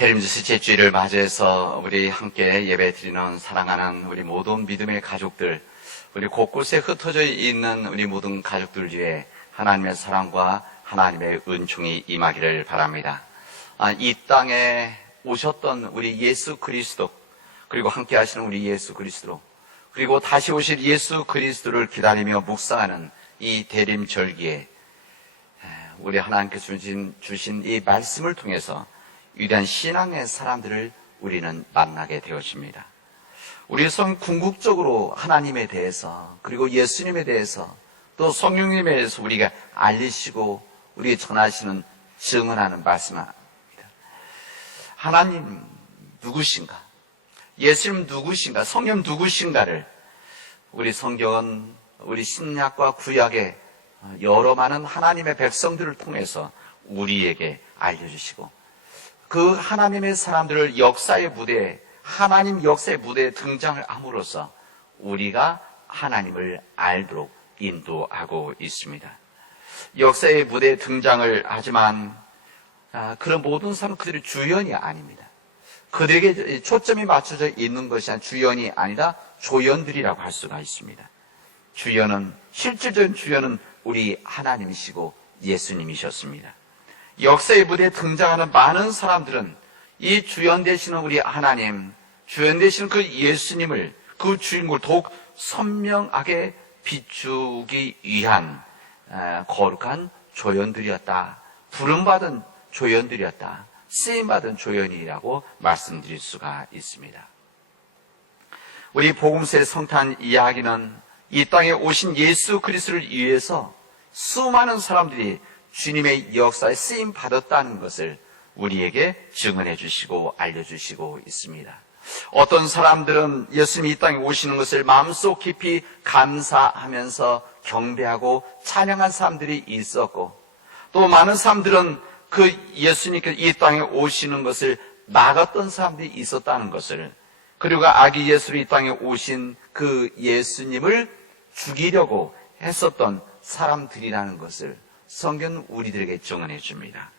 대림주스 제주일을 맞이해서 우리 함께 예배 드리는 사랑하는 우리 모든 믿음의 가족들, 우리 곳곳에 흩어져 있는 우리 모든 가족들 위해 하나님의 사랑과 하나님의 은총이 임하기를 바랍니다. 아, 이 땅에 오셨던 우리 예수 그리스도, 그리고 함께 하시는 우리 예수 그리스도, 그리고 다시 오실 예수 그리스도를 기다리며 묵상하는 이 대림절기에 우리 하나님께서 주신, 주신 이 말씀을 통해서 위대한 신앙의 사람들을 우리는 만나게 되어집니다. 우리 성 궁극적으로 하나님에 대해서 그리고 예수님에 대해서 또 성령님에 대해서 우리가 알리시고 우리 전하시는 증언하는 말씀입니다. 하나님 누구신가? 예수님 누구신가? 성령 누구신가를 우리 성경은 우리 신약과 구약의 여러 많은 하나님의 백성들을 통해서 우리에게 알려주시고 그 하나님의 사람들을 역사의 무대에 하나님 역사의 무대에 등장을 함으로써 우리가 하나님을 알도록 인도하고 있습니다. 역사의 무대에 등장을 하지만 아, 그런 모든 사람은 그들의 주연이 아닙니다. 그들에게 초점이 맞춰져 있는 것이 주연이 아니라 조연들이라고 할 수가 있습니다. 주연은 실질적인 주연은 우리 하나님이시고 예수님이셨습니다. 역사의 무대에 등장하는 많은 사람들은 이 주연 되시는 우리 하나님, 주연 되시는 그 예수님을 그 주인공을 더욱 선명하게 비추기 위한 거룩한 조연들이었다. 부름받은 조연들이었다. 쓰임받은 조연이라고 말씀드릴 수가 있습니다. 우리 복음서의 성탄 이야기는 이 땅에 오신 예수 그리스도를 위해서 수많은 사람들이 주님의 역사에 쓰임 받았다는 것을 우리에게 증언해 주시고 알려주시고 있습니다. 어떤 사람들은 예수님이 이 땅에 오시는 것을 마음속 깊이 감사하면서 경배하고 찬양한 사람들이 있었고 또 많은 사람들은 그 예수님께서 이 땅에 오시는 것을 막았던 사람들이 있었다는 것을 그리고 아기 예수로 이 땅에 오신 그 예수님을 죽이려고 했었던 사람들이라는 것을 성경은 우리들에게 증언해 줍니다.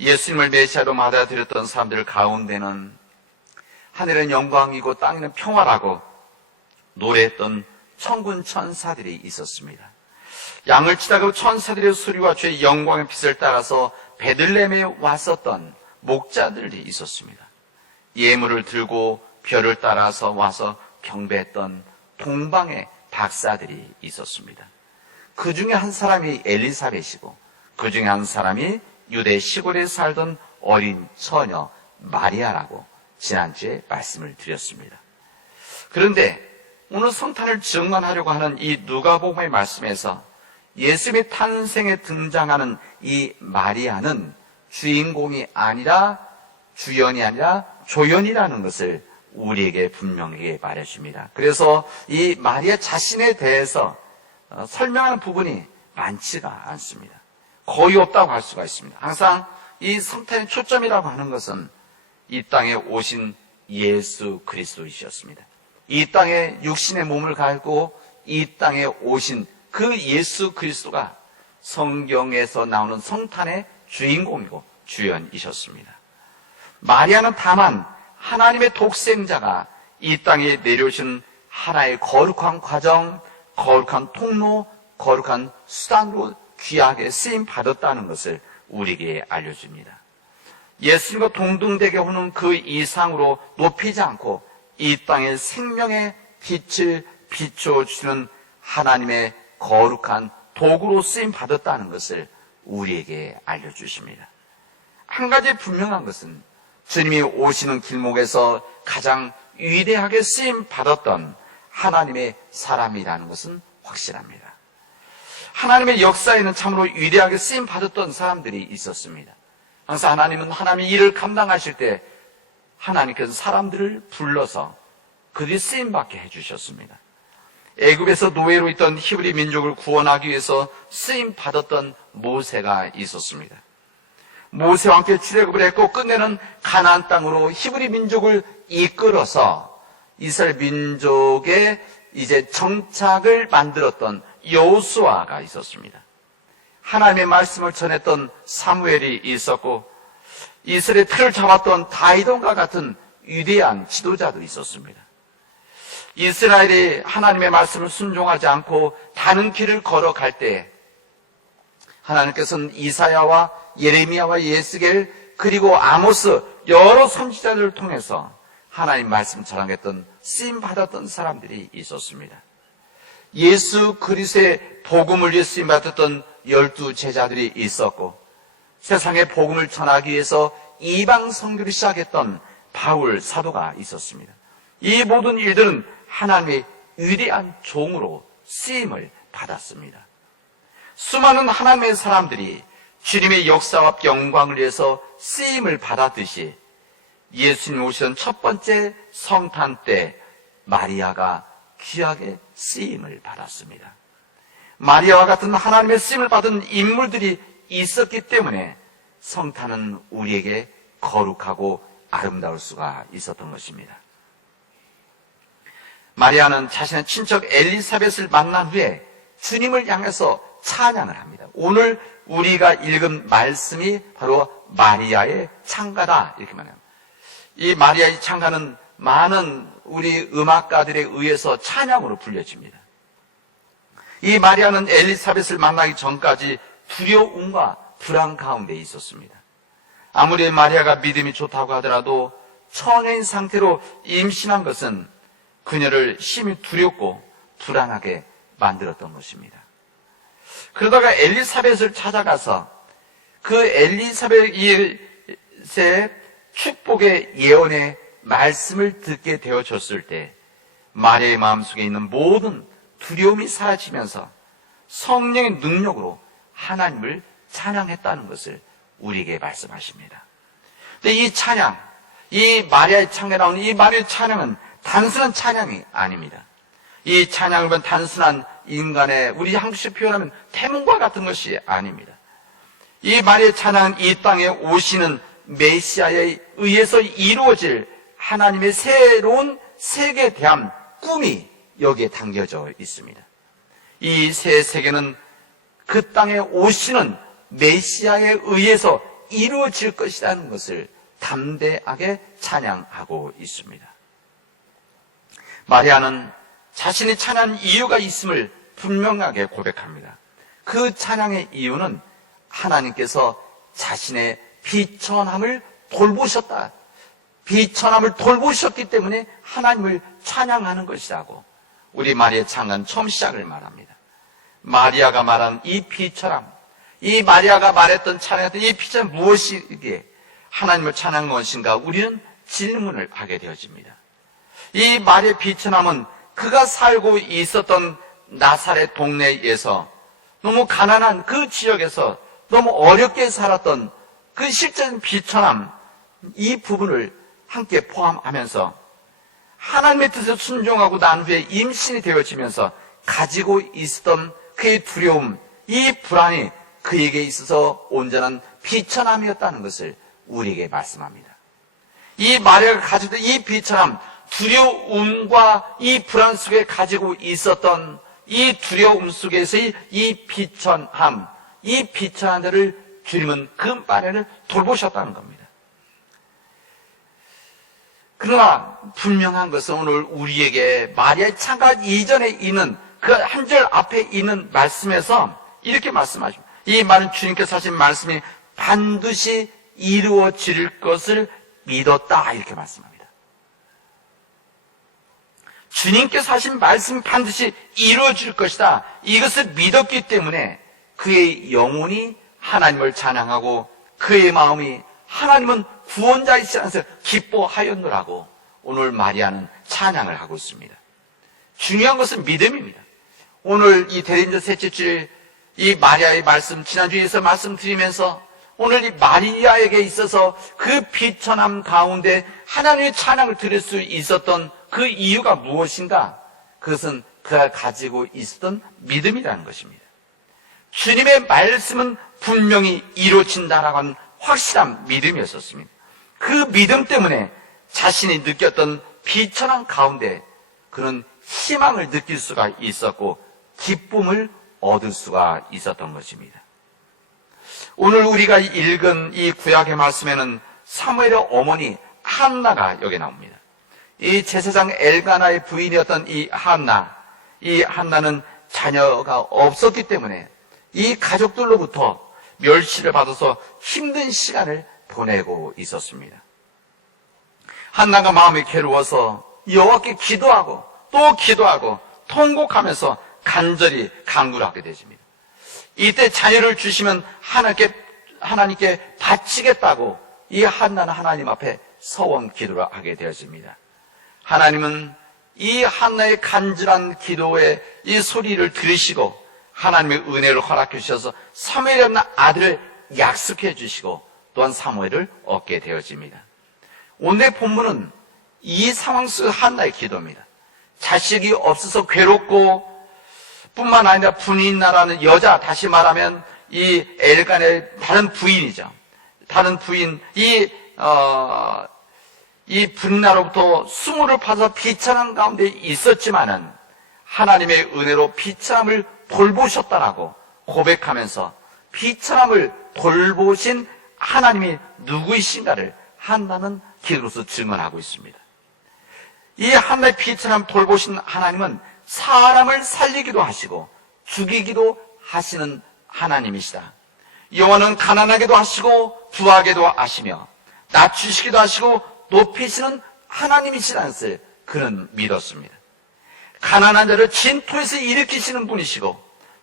예수님을 메시아로 받아들였던 사람들 가운데는 하늘은 영광이고 땅에는 평화라고 노래했던 천군 천사들이 있었습니다. 양을 치다가 천사들의 소리와 주의 영광의 빛을 따라서 베들렘에 왔었던 목자들이 있었습니다. 예물을 들고 별을 따라서 와서 경배했던 동방의 박사들이 있었습니다. 그 중에 한 사람이 엘리사벳이고 그 중에 한 사람이 유대 시골에 살던 어린 처녀 마리아라고 지난주에 말씀을 드렸습니다. 그런데 오늘 성탄을 증언하려고 하는 이 누가복음의 말씀에서 예수님의 탄생에 등장하는 이 마리아는 주인공이 아니라 주연이 아니라 조연이라는 것을 우리에게 분명하게 말해줍니다. 그래서 이 마리아 자신에 대해서 어, 설명하는 부분이 많지가 않습니다. 거의 없다고 할 수가 있습니다. 항상 이 성탄의 초점이라고 하는 것은 이 땅에 오신 예수 그리스도이셨습니다. 이 땅에 육신의 몸을 갈고 이 땅에 오신 그 예수 그리스도가 성경에서 나오는 성탄의 주인공이고 주연이셨습니다. 마리아는 다만 하나님의 독생자가 이 땅에 내려오신 하나의 거룩한 과정, 거룩한 통로, 거룩한 수단으로 귀하게 쓰임 받았다는 것을 우리에게 알려줍니다. 예수님과 동등되게 오는 그 이상으로 높이지 않고 이 땅에 생명의 빛을 비춰주는 하나님의 거룩한 도구로 쓰임 받았다는 것을 우리에게 알려주십니다. 한 가지 분명한 것은 주님이 오시는 길목에서 가장 위대하게 쓰임 받았던 하나님의 사람이라는 것은 확실합니다. 하나님의 역사에는 참으로 위대하게 쓰임 받았던 사람들이 있었습니다. 항상 하나님은 하나님의 일을 감당하실 때 하나님께서 사람들을 불러서 그들이 쓰임 받게 해주셨습니다. 애굽에서 노예로 있던 히브리 민족을 구원하기 위해서 쓰임 받았던 모세가 있었습니다. 모세와 함께 출애굽을 했고 끝내는 가나안 땅으로 히브리 민족을 이끌어서 이스라엘 민족의 이제 정착을 만들었던 여호수아가 있었습니다. 하나님의 말씀을 전했던 사무엘이 있었고 이스라엘 틀을 잡았던 다이돈과 같은 위대한 지도자도 있었습니다. 이스라엘이 하나님의 말씀을 순종하지 않고 다른 길을 걸어갈 때 하나님께서는 이사야와 예레미야와 예스겔 그리고 아모스 여러 선지자들을 통해서 하나님 말씀 전하겠던 쓰임 받았던 사람들이 있었습니다. 예수 그리스의 복음을 위해 쓰임 받았던 열두 제자들이 있었고 세상에 복음을 전하기 위해서 이방 선교를 시작했던 바울 사도가 있었습니다. 이 모든 일들은 하나님의 위대한 종으로 쓰임을 받았습니다. 수많은 하나님의 사람들이 주님의 역사와 영광을 위해서 쓰임을 받았듯이 예수님 오시던 첫 번째 성탄 때 마리아가 귀하게 쓰임을 받았습니다. 마리아와 같은 하나님의 쓰임을 받은 인물들이 있었기 때문에 성탄은 우리에게 거룩하고 아름다울 수가 있었던 것입니다. 마리아는 자신의 친척 엘리사벳을 만난 후에 주님을 향해서 찬양을 합니다. 오늘 우리가 읽은 말씀이 바로 마리아의 창가다 이렇게 말합니다. 이 마리아의 창가는 많은 우리 음악가들에 의해서 찬양으로 불려집니다. 이 마리아는 엘리사벳을 만나기 전까지 두려움과 불안 가운데 있었습니다. 아무리 마리아가 믿음이 좋다고 하더라도 처녀인 상태로 임신한 것은 그녀를 심히 두렵고 불안하게 만들었던 것입니다. 그러다가 엘리사벳을 찾아가서 그 엘리사벳의 축복의 예언의 말씀을 듣게 되어졌을 때 마리아의 마음속에 있는 모든 두려움이 사라지면서 성령의 능력으로 하나님을 찬양했다는 것을 우리에게 말씀하십니다. 근데 이 찬양, 이 마리아의 창에 나오는 이 마리아의 찬양은 단순한 찬양이 아닙니다. 이 찬양은 단순한 인간의 우리 한국식 표현하면 태문과 같은 것이 아닙니다. 이 마리아의 찬양은 이 땅에 오시는 메시아에 의해서 이루어질 하나님의 새로운 세계에 대한 꿈이 여기에 담겨져 있습니다. 이 새 세계는 그 땅에 오시는 메시아에 의해서 이루어질 것이라는 것을 담대하게 찬양하고 있습니다. 마리아는 자신이 찬양 이유가 있음을 분명하게 고백합니다. 그 찬양의 이유는 하나님께서 자신의 비천함을 돌보셨다. 비천함을 돌보셨기 때문에 하나님을 찬양하는 것이라고 우리 마리아 창은 처음 시작을 말합니다. 마리아가 말한 이 비천함, 이 마리아가 말했던 찬양했던 이 비천함 무엇이기에 하나님을 찬양한 것인가 우리는 질문을 하게 되어집니다. 이 마리아 비천함은 그가 살고 있었던 나사렛 동네에서 너무 가난한 그 지역에서 너무 어렵게 살았던 그 실제는 비천함 이 부분을 함께 포함하면서 하나님의 뜻에 순종하고 난 후에 임신이 되어지면서 가지고 있었던 그의 두려움, 이 불안이 그에게 있어서 온전한 비천함이었다는 것을 우리에게 말씀합니다. 이 마리아가 가지고 이 비천함, 두려움과 이 불안 속에 가지고 있었던 이 두려움 속에서의 이 비천함, 이 비천함들을 주님은 그 마리아를 돌보셨다는 겁니다. 그러나 분명한 것은 오늘 우리에게 마리아의 창가 이전에 있는 그 한 절 앞에 있는 말씀에서 이렇게 말씀하십니다. 이 말은 주님께서 하신 말씀이 반드시 이루어질 것을 믿었다 이렇게 말씀합니다. 주님께서 하신 말씀이 반드시 이루어질 것이다. 이것을 믿었기 때문에 그의 영혼이 하나님을 찬양하고 그의 마음이 하나님은 구원자이시 않아서 기뻐하였노라고 오늘 마리아는 찬양을 하고 있습니다. 중요한 것은 믿음입니다. 오늘 이 대림절 셋째 주일 이 마리아의 말씀 지난주에서 말씀드리면서 오늘 이 마리아에게 있어서 그 비천함 가운데 하나님의 찬양을 들을 수 있었던 그 이유가 무엇인가? 그것은 그가 가지고 있었던 믿음이라는 것입니다. 주님의 말씀은 분명히 이루어진다라고 하는 확실한 믿음이었었습니다. 그 믿음 때문에 자신이 느꼈던 비천한 가운데 그런 희망을 느낄 수가 있었고 기쁨을 얻을 수가 있었던 것입니다. 오늘 우리가 읽은 이 구약의 말씀에는 사무엘의 어머니 한나가 여기 나옵니다. 이 제사장 엘가나의 부인이었던 이 한나, 이 한나는 자녀가 없었기 때문에 이 가족들로부터 멸시를 받아서 힘든 시간을 보내고 있었습니다. 한나가 마음이 괴로워서 여호와께 기도하고 또 기도하고 통곡하면서 간절히 간구를 하게 되십니다. 이때 자녀를 주시면 하나님께 하나님께 바치겠다고 이 한나는 하나님 앞에 서원 기도를 하게 되었습니다. 하나님은 이 한나의 간절한 기도의 이 소리를 들으시고 하나님의 은혜를 허락해 주셔서 사무엘이라는 아들을 약속해 주시고 또한 사무엘을 얻게 되어집니다. 오늘의 본문은 이 상황 속 한나의 기도입니다. 자식이 없어서 괴롭고 뿐만 아니라 분인나라는 여자, 다시 말하면 이 엘간의 다른 부인이죠. 다른 부인, 이, 어, 이 분나로부터 수모를 파서 비천한 가운데 있었지만은 하나님의 은혜로 비천함을 돌보셨다라고 고백하면서 비천함을 돌보신 하나님이 누구이신가를 한나는 기도로서 증언하고 있습니다. 이 한나의 비천함 돌보신 하나님은 사람을 살리기도 하시고 죽이기도 하시는 하나님이시다. 여호와는 가난하게도 하시고 부하게도 하시며 낮추시기도 하시고 높이시는 하나님이시라는 것을 그는 믿었습니다. 가난한 자를 진토에서 일으키시는 분이시고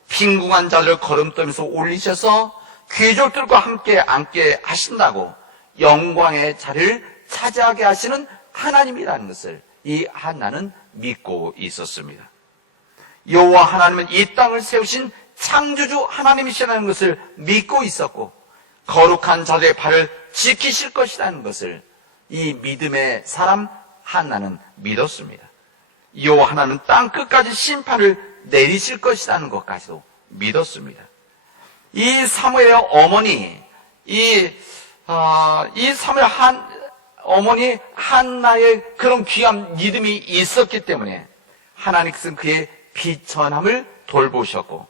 빈궁한 자를 걸음떠면서 올리셔서 귀족들과 함께 앉게 하신다고 영광의 자리를 차지하게 하시는 하나님이라는 것을 이 한나는 믿고 있었습니다. 여호와 하나님은 이 땅을 세우신 창조주 하나님이시라는 것을 믿고 있었고 거룩한 자들의 발을 지키실 것이라는 것을 이 믿음의 사람 한나는 믿었습니다. 여호와 하나는 땅 끝까지 심판을 내리실 것이라는 것까지도 믿었습니다. 이 사무엘의 어머니, 이, 어, 이 사무엘 한, 어머니 한나의 그런 귀한 믿음이 있었기 때문에 하나님께서는 그의 비천함을 돌보셨고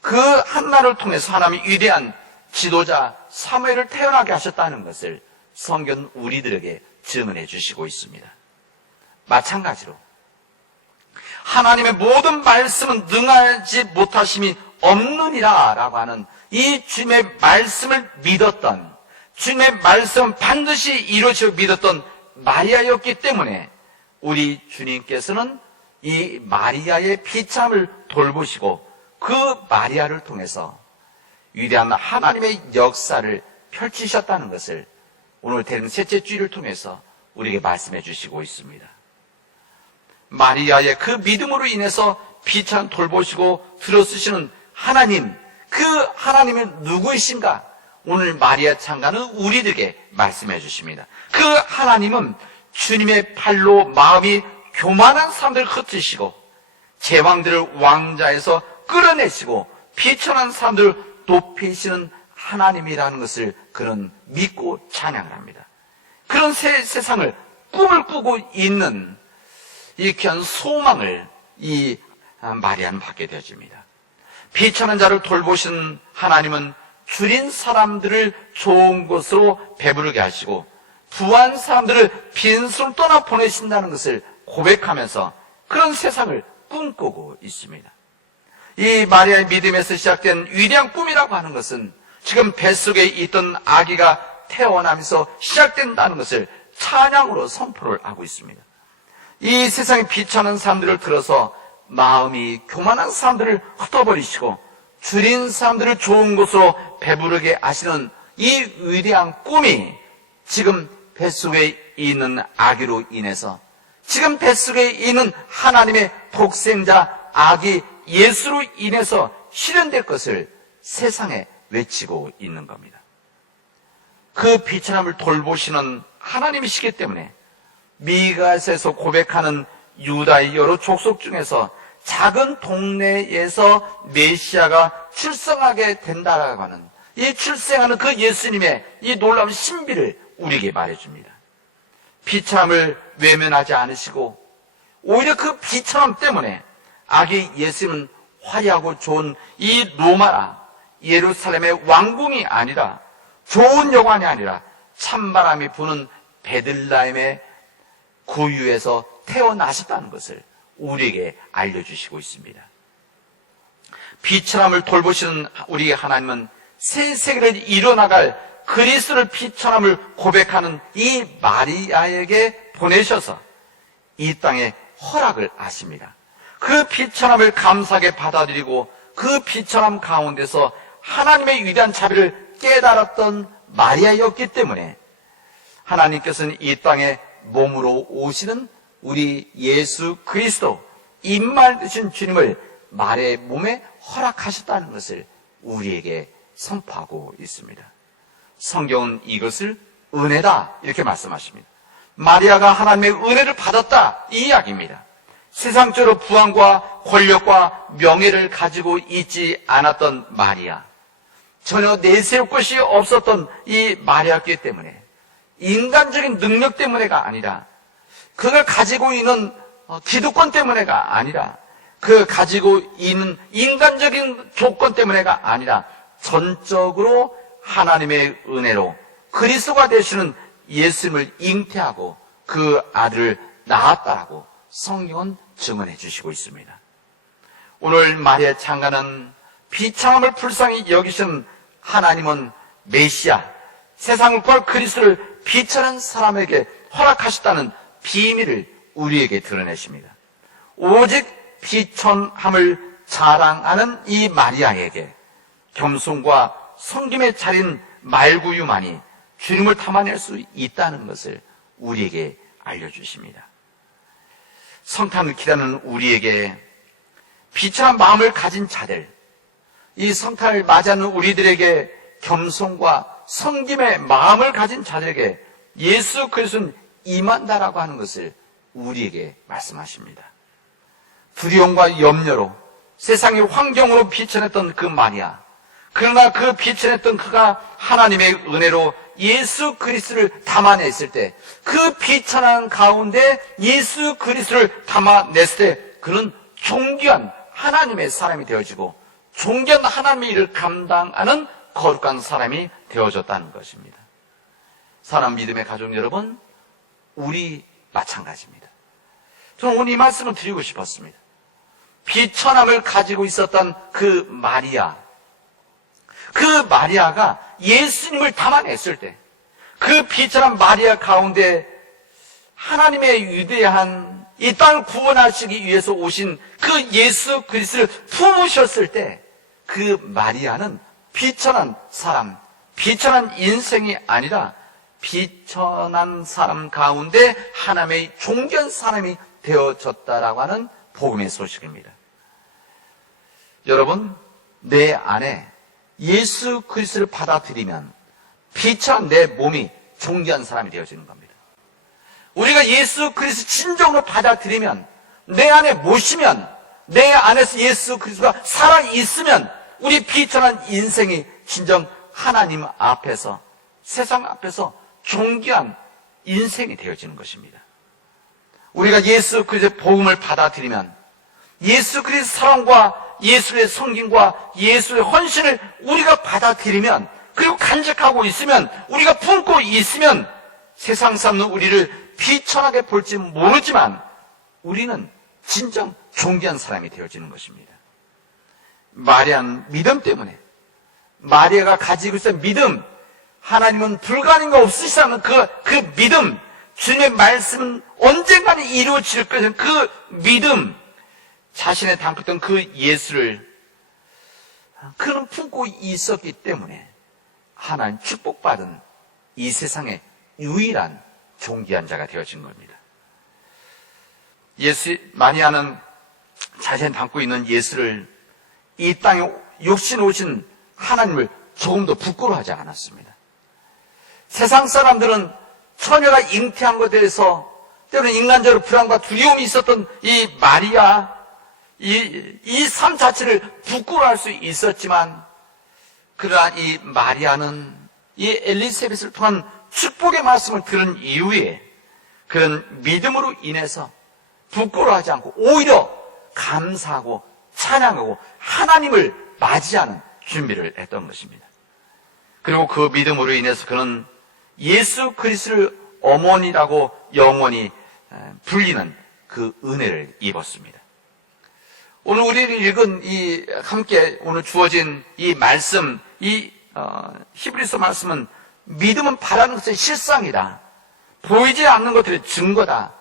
그 한나를 통해서 하나님이 위대한 지도자 사무엘을 태어나게 하셨다는 것을 성경 우리들에게 증언해 주시고 있습니다. 마찬가지로 하나님의 모든 말씀은 능하지 못하심이 없느니라 라고 하는 이 주님의 말씀을 믿었던 주님의 말씀 반드시 이루어져 믿었던 마리아였기 때문에 우리 주님께서는 이 마리아의 피참을 돌보시고 그 마리아를 통해서 위대한 하나님의 역사를 펼치셨다는 것을 오늘 되는 셋째 주일을 통해서 우리에게 말씀해 주시고 있습니다. 마리아의 그 믿음으로 인해서 피참 돌보시고 들어쓰시는 하나님, 그 하나님은 누구이신가? 오늘 마리아 창가는 우리들에게 말씀해 주십니다. 그 하나님은 주님의 팔로 마음이 교만한 사람들을 흩으시고 제왕들을 왕자에서 끌어내시고 비천한 사람들을 높이시는 하나님이라는 것을 그런 믿고 찬양을 합니다. 그런 새, 세상을 꿈을 꾸고 있는 이 귀한 소망을 이 마리아는 받게 되어집니다. 비천한 자를 돌보신 하나님은 줄인 사람들을 좋은 곳으로 배부르게 하시고 부한 사람들을 빈손 떠나 보내신다는 것을 고백하면서 그런 세상을 꿈꾸고 있습니다. 이 마리아의 믿음에서 시작된 위대한 꿈이라고 하는 것은 지금 뱃속에 있던 아기가 태어나면서 시작된다는 것을 찬양으로 선포를 하고 있습니다. 이 세상에 비천한 사람들을 들어서 마음이 교만한 사람들을 흩어버리시고 줄인 사람들을 좋은 곳으로 배부르게 하시는 이 위대한 꿈이 지금 뱃속에 있는 아기로 인해서 지금 뱃속에 있는 하나님의 독생자 아기 예수로 인해서 실현될 것을 세상에 외치고 있는 겁니다. 그 비천함을 돌보시는 하나님이시기 때문에 미가에서 고백하는 유다의 여러 족속 중에서 작은 동네에서 메시아가 출생하게 된다라고 하는 이 출생하는 그 예수님의 이 놀라운 신비를 우리에게 말해줍니다. 비참을 외면하지 않으시고 오히려 그 비참함 때문에 아기 예수님은 화려하고 좋은 이 로마라 예루살렘의 왕궁이 아니라 좋은 여관이 아니라 찬바람이 부는 베들라임의 고유에서 태어나셨다는 것을 우리에게 알려주시고 있습니다. 비천함을 돌보시는 우리 하나님은 새 세계를 이뤄나갈 그리스를 비천함을 고백하는 이 마리아에게 보내셔서 이 땅에 허락을 하십니다. 그 비천함을 감사하게 받아들이고 그 비천함 가운데서 하나님의 위대한 자비를 깨달았던 마리아였기 때문에 하나님께서는 이 땅에 몸으로 오시는 우리 예수 그리스도 입말 되신 주님을 말의 몸에 허락하셨다는 것을 우리에게 선포하고 있습니다. 성경은 이것을 은혜다 이렇게 말씀하십니다. 마리아가 하나님의 은혜를 받았다 이 이야기입니다. 세상적으로 부왕과 권력과 명예를 가지고 있지 않았던 마리아. 전혀 내세울 것이 없었던 이 마리아였기 때문에 인간적인 능력 때문에가 아니라 그걸 가지고 있는 어, 기득권 때문에가 아니라 그 가지고 있는 인간적인 조건 때문에가 아니라 전적으로 하나님의 은혜로 그리스도가 되시는 예수님을 잉태하고 그 아들을 낳았다라고 성경은 증언해 주시고 있습니다. 오늘 말의 창가는 비참함을 불쌍히 여기신 하나님은 메시아, 세상을 구할 그리스도를 비천한 사람에게 허락하셨다는 비밀을 우리에게 드러내십니다. 오직 비천함을 자랑하는 이 마리아에게 겸손과 성김의 차린 말구유만이 주님을 담아낼 수 있다는 것을 우리에게 알려주십니다. 성탄을 기다리는 우리에게 비천한 마음을 가진 자들, 이 성탄을 맞이하는 우리들에게 겸손과 성김의 마음을 가진 자들에게 예수 그리스도는 임한다라고 하는 것을 우리에게 말씀하십니다. 두려움과 염려로 세상의 환경으로 비천했던 그 마리아. 그러나 그 비천했던 그가 하나님의 은혜로 예수 그리스도를 담아냈을 때, 그 비천한 가운데 예수 그리스도를 담아냈을 때, 그는 존귀한 하나님의 사람이 되어지고, 존귀한 하나님의 일을 감당하는 거룩한 사람이 되어졌다는 것입니다. 사람 믿음의 가족 여러분, 우리 마찬가지입니다. 저는 오늘 이 말씀을 드리고 싶었습니다. 비천함을 가지고 있었던 그 마리아, 그 마리아가 예수님을 담아냈을 때, 그 비천한 마리아 가운데 하나님의 위대한 이 땅을 구원하시기 위해서 오신 그 예수 그리스도를 품으셨을 때, 그 마리아는 비천한 사람, 비천한 인생이 아니라 비천한 사람 가운데 하나님의 종견 사람이 되어졌다라고 하는 복음의 소식입니다. 여러분, 내 안에 예수 그리스도를 받아들이면 비천한 내 몸이 종견 사람이 되어지는 겁니다. 우리가 예수 그리스도 진정으로 받아들이면 내 안에 모시면 내 안에서 예수 그리스도가 살아 있으면 우리 비천한 인생이 진정 하나님 앞에서 세상 앞에서 존귀한 인생이 되어지는 것입니다. 우리가 예수 그리스도의 복음을 받아들이면 예수 그리스도 사랑과 예수의 성김과 예수의 헌신을 우리가 받아들이면 그리고 간직하고 있으면 우리가 품고 있으면 세상 사람은 우리를 비천하게 볼지 모르지만 우리는 진정 존귀한 사람이 되어지는 것입니다. 마리아는 믿음 때문에 마리아가 가지고 있는 믿음 하나님은 불가능가 없으시다는 그, 그 믿음 주님의 말씀은 언젠가는 이루어질 것은 그 믿음 자신의 담겼던 그 예수를 그는 품고 있었기 때문에 하나님 축복받은 이 세상의 유일한 존귀한 자가 되어진 겁니다. 예수, 마리아는 자신이 담고 있는 예수를 이 땅에 육신 오신 하나님을 조금도 부끄러워하지 않았습니다. 세상 사람들은 처녀가 잉태한 것에 대해서 때로는 인간적으로 불안과 두려움이 있었던 이 마리아, 이, 이 삶 자체를 부끄러워할 수 있었지만, 그러나 이 마리아는 이 엘리세벳을 통한 축복의 말씀을 들은 이후에 그런 믿음으로 인해서 부끄러워하지 않고 오히려 감사하고 찬양하고 하나님을 맞이하는 준비를 했던 것입니다. 그리고 그 믿음으로 인해서 그는 예수 그리스도를 어머니라고 영원히 에, 불리는 그 은혜를 입었습니다. 오늘 우리를 읽은 이 함께 오늘 주어진 이 말씀, 이 어, 히브리서 말씀은 믿음은 바라는 것의 실상이다. 보이지 않는 것들의 증거다.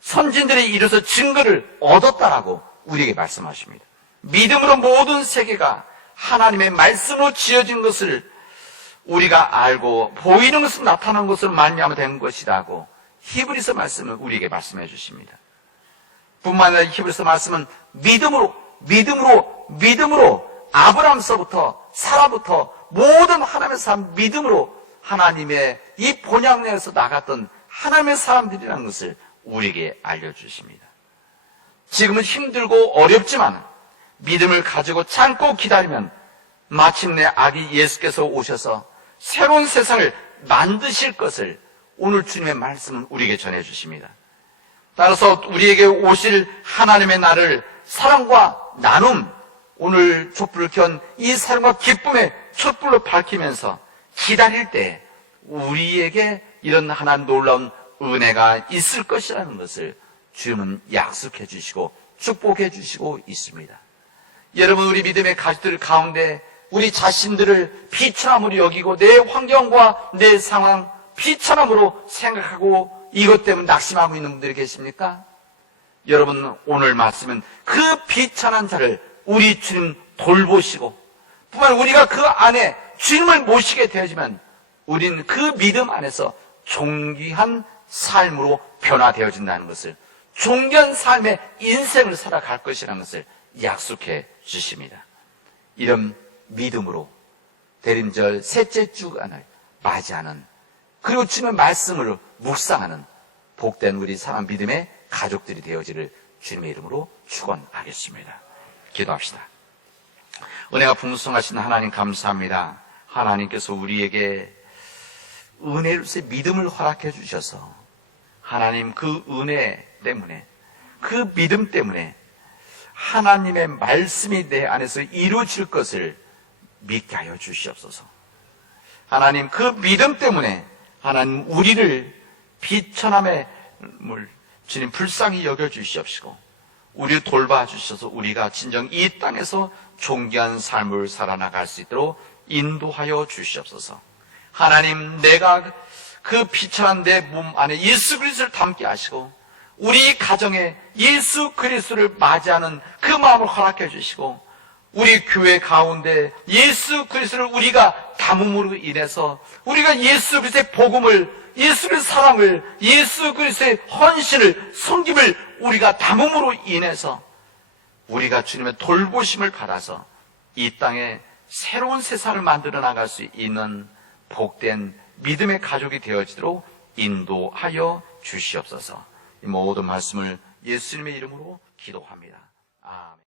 선진들이 이뤄서 증거를 얻었다라고 우리에게 말씀하십니다. 믿음으로 모든 세계가 하나님의 말씀으로 지어진 것을 우리가 알고 보이는 것은 나타난 것으로 말미암아 된 것이라고 히브리서 말씀을 우리에게 말씀해 주십니다. 뿐만 아니라 히브리서 말씀은 믿음으로 믿음으로 믿음으로 아브라함서부터 사라부터 모든 하나님의 사람 믿음으로 하나님의 이 본향 내에서 나갔던 하나님의 사람들이라는 것을 우리에게 알려주십니다. 지금은 힘들고 어렵지만 믿음을 가지고 참고 기다리면 마침내 아기 예수께서 오셔서 새로운 세상을 만드실 것을 오늘 주님의 말씀은 우리에게 전해 주십니다. 따라서 우리에게 오실 하나님의 날을 사랑과 나눔, 오늘 촛불을 켠 이 사랑과 기쁨의 촛불로 밝히면서 기다릴 때 우리에게 이런 하나님 놀라운 은혜가 있을 것이라는 것을 주님은 약속해 주시고 축복해 주시고 있습니다. 여러분 우리 믿음의 가족들 가운데 우리 자신들을 비천함으로 여기고 내 환경과 내 상황 비천함으로 생각하고 이것 때문에 낙심하고 있는 분들이 계십니까? 여러분 오늘 말씀은 그 비천한 자를 우리 주님 돌보시고 뿐만 우리가 그 안에 주님을 모시게 되어지면 우리는 그 믿음 안에서 존귀한 삶으로 변화되어진다는 것을 존귀한 삶의 인생을 살아갈 것이라는 것을 약속해 주십니다. 이런 믿음으로 대림절 셋째 주간을 맞이하는 그리고 주님의 말씀을 묵상하는 복된 우리 사람 믿음의 가족들이 되어지를 주님의 이름으로 축원하겠습니다. 기도합시다. 은혜가 풍성하신 하나님 감사합니다. 하나님께서 우리에게 은혜로서 믿음을 허락해 주셔서 하나님 그 은혜 때문에 그 믿음 때문에 하나님의 말씀이 내 안에서 이루어질 것을 믿게 하여 주시옵소서. 하나님 그 믿음 때문에 하나님 우리를 비천함의 물 주님 불쌍히 여겨 주시옵시고 우리를 돌봐 주셔서 우리가 진정 이 땅에서 존귀한 삶을 살아나갈 수 있도록 인도하여 주시옵소서. 하나님 내가 그 비천한 내 몸 안에 예수 그리스도를 담게 하시고 우리 가정에 예수 그리스도를 맞이하는 그 마음을 허락해 주시고 우리 교회 가운데 예수 그리스도를 우리가 담음으로 인해서 우리가 예수 그리스도의 복음을 예수 그리스도의 사랑을 예수 그리스도의 헌신을 섬김을 우리가 담음으로 인해서 우리가 주님의 돌보심을 받아서 이 땅에 새로운 세상을 만들어 나갈 수 있는 복된 믿음의 가족이 되어지도록 인도하여 주시옵소서. 이 모든 말씀을 예수님의 이름으로 기도합니다.